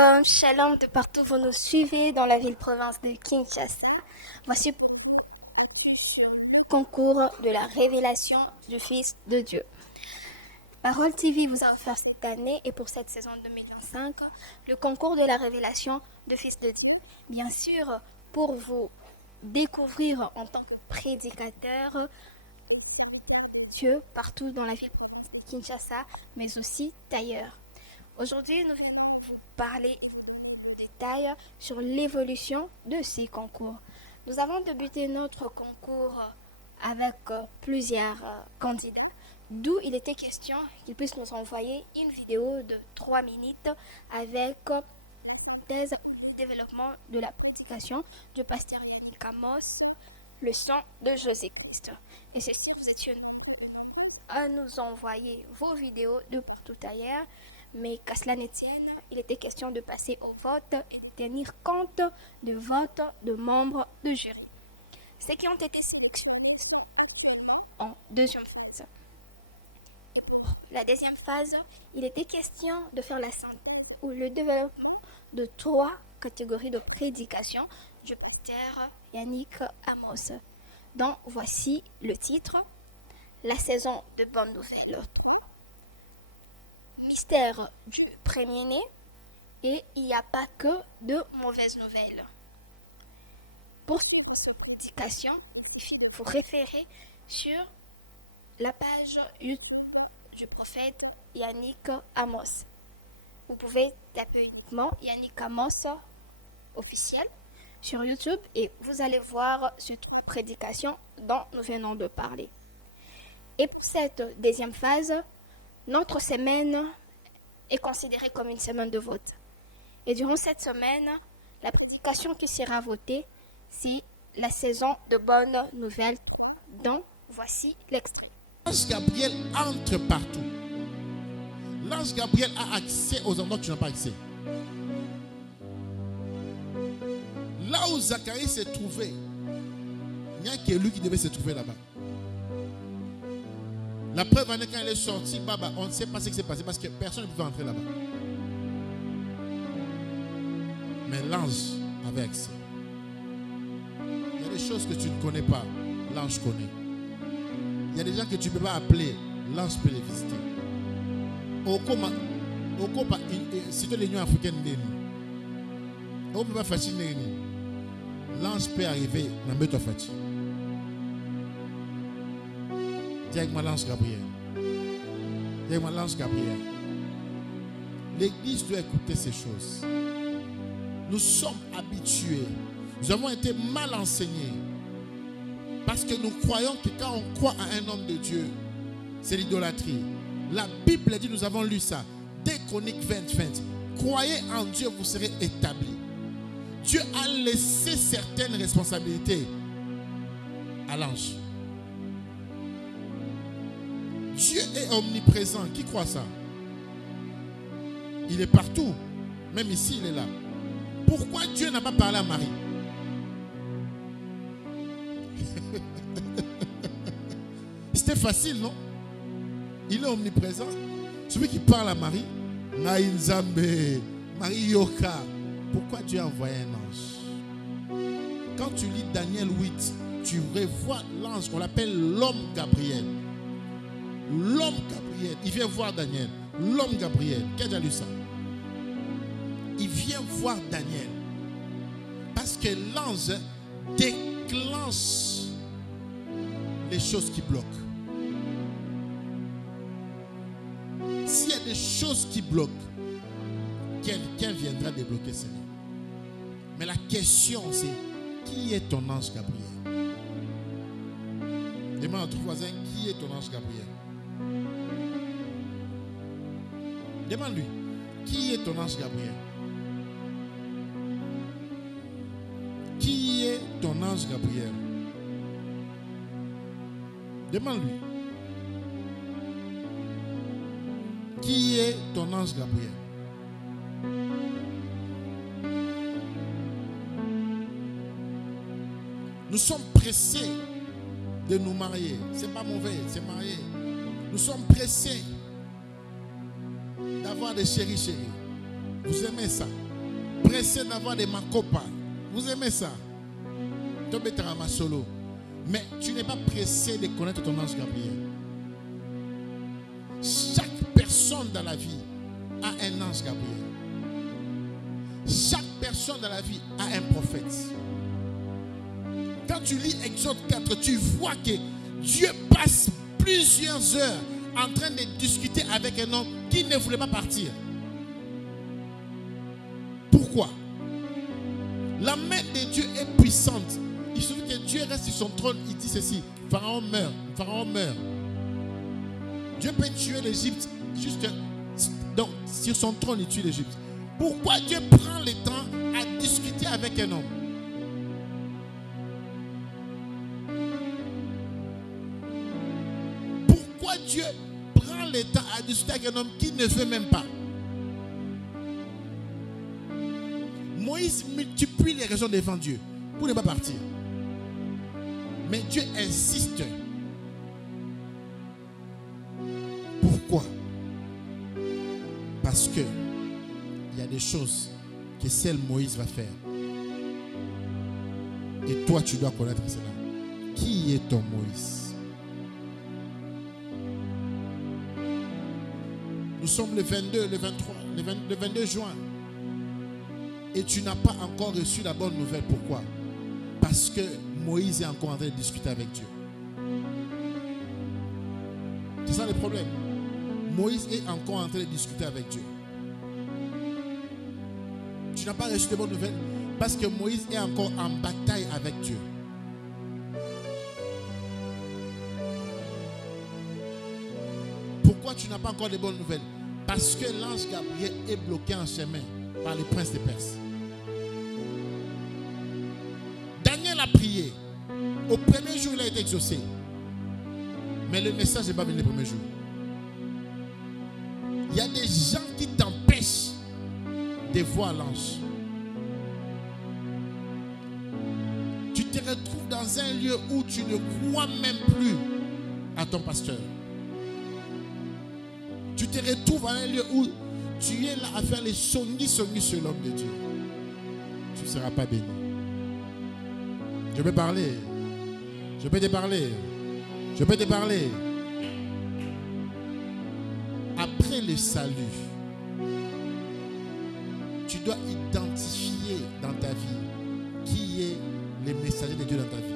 Shalom, shalom de partout vous nous suivez dans la ville-province de Kinshasa. Voici sur le concours de la révélation du Fils de Dieu. Parole TV vous a offert cette année et pour cette saison 2025 le concours de la révélation du Fils de Dieu. Bien sûr, pour vous découvrir en tant que prédicateur Dieu partout dans la ville de Kinshasa, mais aussi ailleurs. Aujourd'hui, nous venons vous parler en détail sur l'évolution de ces concours. Nous avons débuté notre concours avec plusieurs candidats, d'où il était question qu'ils puissent nous envoyer une vidéo de 3 minutes avec thèse le développement de la prédication du pasteur Yannick Amos, le sang de Jésus-Christ. Et ceci, vous étiez à nous envoyer vos vidéos de partout ailleurs. Mais qu'à cela ne tienne, il était question de passer au vote et de tenir compte du vote de membres de jury. Ceux qui ont été sélectionnés sont actuellement en deuxième phase. Et pour la deuxième phase, il était question de faire la synthèse ou le développement de 3 catégories de prédication du pasteur Yannick Amos. Donc voici le titre: la saison de bonnes nouvelles. Mystère du premier-né et il n'y a pas que de mauvaises nouvelles. Pour cette prédication, il faut référer sur la page YouTube du prophète Yannick Amos. Vous pouvez taper uniquement Yannick Amos officiel sur YouTube et vous allez voir cette prédication dont nous venons de parler. Et pour cette deuxième phase, notre semaine est considérée comme une semaine de vote. Et durant cette semaine, la prédication qui sera votée, c'est la saison de bonnes nouvelles. Donc, voici l'extrait. L'ange Gabriel entre partout. L'ange Gabriel a accès aux endroits que tu n'as pas accès. Là où Zacharie s'est trouvé, il n'y a que lui qui devait se trouver là-bas. La preuve en est quand elle est sortie, on ne sait pas ce qui s'est passé parce que personne ne pouvait entrer là-bas. Mais l'ange avait accès. Il y a des choses que tu ne connais pas, l'ange connaît. Il y a des gens que tu ne peux pas appeler, l'ange peut les visiter. Si tu es l'Union africaine, l'ange peut arriver dans le Fati. Dis avec moi l'ange Gabriel. Dis avec moi l'ange Gabriel. L'église doit écouter ces choses. Nous sommes habitués. Nous avons été mal enseignés. Parce que nous croyons que quand on croit à un homme de Dieu, c'est l'idolâtrie. La Bible dit, nous avons lu ça. Dès Chroniques 20. Croyez en Dieu, vous serez établis. Dieu a laissé certaines responsabilités à l'ange. Dieu est omniprésent. Qui croit ça? Il est partout. Même ici, il est là. Pourquoi Dieu n'a pas parlé à Marie? C'était facile, non? Il est omniprésent. Celui qui parle à Marie, Marie Yoka. Pourquoi Dieu a envoyé un ange? Quand tu lis Daniel 8, tu revois l'ange qu'on appelle l'homme Gabriel. L'homme Gabriel, il vient voir Daniel. L'homme Gabriel, qui a déjà lu ça? Il vient voir Daniel. Parce que l'ange déclenche les choses qui bloquent. S'il y a des choses qui bloquent, quelqu'un viendra débloquer cela. Mais la question c'est, qui est ton ange Gabriel? Demande à ton voisin, qui est ton ange Gabriel? Demande-lui, qui est ton ange Gabriel? Qui est ton ange Gabriel? Demande-lui. Qui est ton ange Gabriel? Nous sommes pressés de nous marier. C'est pas mauvais, c'est marié. Nous sommes pressés d'avoir des chéris. Vous aimez ça? pressé d'avoir des macopas. Vous aimez ça? Solo. Mais tu n'es pas pressé de connaître ton ange Gabriel. Chaque personne dans la vie a un ange Gabriel. Chaque personne dans la vie a un prophète. Quand tu lis Exode 4, tu vois que Dieu passe plusieurs heures en train de discuter avec un homme qui ne voulait pas partir. Pourquoi? La main de Dieu est puissante. Il suffit que Dieu reste sur son trône. Il dit ceci: Pharaon meurt, Pharaon meurt. Dieu peut tuer l'Égypte juste donc sur son trône, il tue l'Égypte. Pourquoi Dieu prend le temps à discuter avec un homme? Pourquoi Dieu prend le temps à discuter avec un homme qui ne veut même pas? Moïse multiplie les raisons devant Dieu pour ne pas partir. Mais Dieu insiste. Pourquoi? Parce que il y a des choses que seul Moïse va faire. Et toi, tu dois connaître cela. Qui est ton Moïse? Nous sommes le 22, le 23, le 22 juin. Et tu n'as pas encore reçu la bonne nouvelle. Pourquoi? Parce que Moïse est encore en train de discuter avec Dieu. C'est ça le problème. Moïse est encore en train de discuter avec Dieu. Tu n'as pas reçu de bonnes nouvelles parce que Moïse est encore en bataille avec Dieu. Pourquoi tu n'as pas encore de bonnes nouvelles? Parce que l'ange Gabriel est bloqué en chemin par les princes des Perses. Daniel a prié. Au premier jour, il a été exaucé. Mais le message n'est pas venu le premier jour. Il y a des gens qui t'empêchent de voir l'ange. Tu te retrouves dans un lieu où tu ne crois même plus à ton pasteur. Tu te retrouves dans un lieu où tu es là à faire les songis sur l'homme de Dieu. Tu ne seras pas béni. Je peux parler. Je peux te parler. Je peux te parler. Après le salut, tu dois identifier dans ta vie qui est le messager de Dieu dans ta vie.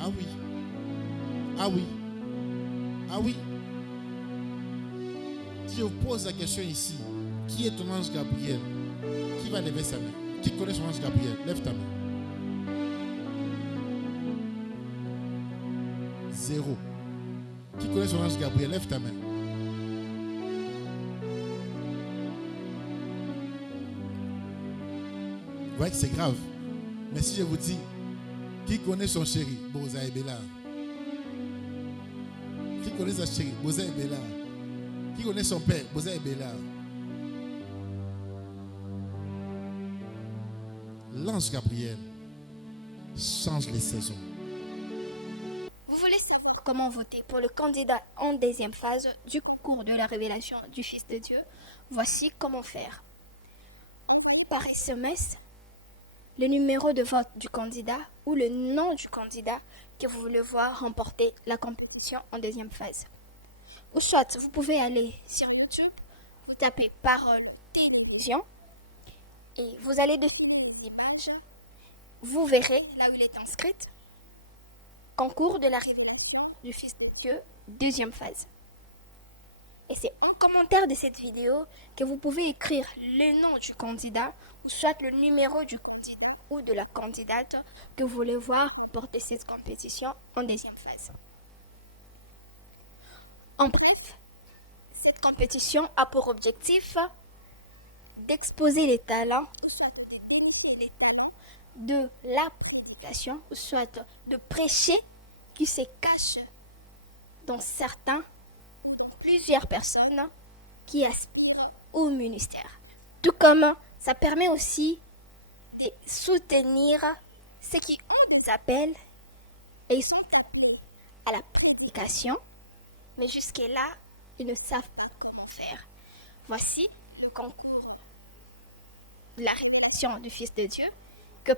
Ah oui. Ah oui. Ah oui. Si je vous pose la question ici, qui est ton ange Gabriel? Qui va lever sa main? Qui connaît son ange Gabriel? Lève ta main. 0. Qui connaît son ange Gabriel? Lève ta main. Vous voyez que c'est grave. Mais si je vous dis, qui connaît son chéri? Boza et Bella. Qui connaît sa chérie? Boza et Bella. Qui connaît son père? Boza et Bella. L'ange Gabriel change les saisons. Vous voulez savoir comment voter pour le candidat en deuxième phase du concours de la révélation du Fils de Dieu? Voici comment faire. Par SMS, le numéro de vote du candidat ou le nom du candidat que vous voulez voir remporter la compétition en deuxième phase. Ou soit, vous pouvez aller sur YouTube, vous tapez Parole Télévision et vous allez dessus des pages. Vous verrez là où il est inscrit concours de la révélation du Fils de Dieu, deuxième phase. Et c'est en commentaire de cette vidéo que vous pouvez écrire le nom du candidat ou soit le numéro du candidat ou de la candidate que vous voulez voir porter cette compétition en deuxième phase. En bref, cette compétition a pour objectif d'exposer les talents, soit les talents de la population, ou soit de prêcher qui se cachent dans plusieurs personnes qui aspirent au ministère. Tout comme ça permet aussi de soutenir ceux qui ont des appels et ils sont à la prédication, mais jusque-là, ils ne savent pas comment faire. Voici le concours de la révélation du Fils de Dieu que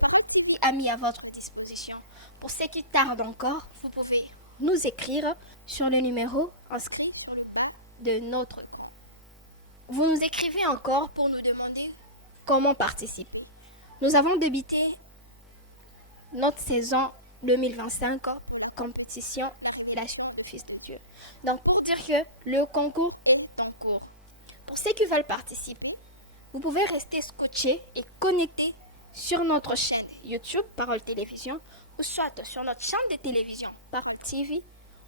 a mis à votre disposition. Pour ceux qui tardent encore, vous pouvez nous écrire sur le numéro inscrit de notre. Vous nous écrivez encore pour nous demander comment participer. Nous avons débuté notre saison 2025 compétition de la révélation du Fils de Dieu. Donc, pour dire que le concours est en cours. Pour ceux qui veulent participer, vous pouvez rester scotché et connecté sur notre chaîne YouTube Parole Télévision ou soit sur notre chaîne de télévision Parole TV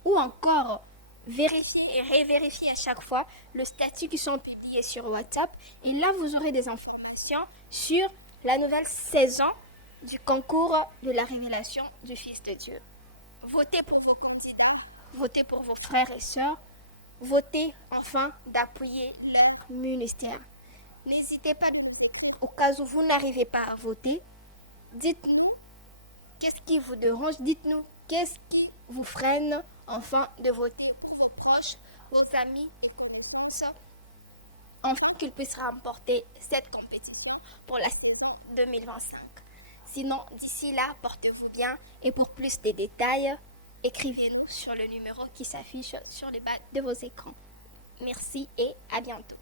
ou encore vérifier et révérifier à chaque fois le statut qui sont publiés sur WhatsApp et là vous aurez des informations sur la nouvelle saison du concours de la révélation du Fils de Dieu. Votez pour vos candidats, votez pour vos frères et sœurs, votez enfin d'appuyer leur ministère. N'hésitez pas, au cas où vous n'arrivez pas à voter, dites-nous qu'est-ce qui vous dérange, dites-nous qu'est-ce qui vous freine enfin de voter pour vos proches, vos amis et connaissances, afin qu'ils puissent remporter cette compétition pour la saison 2025. Sinon, d'ici là, portez-vous bien et pour plus de détails, écrivez-nous sur le numéro qui s'affiche sur les bas de vos écrans. Merci et à bientôt.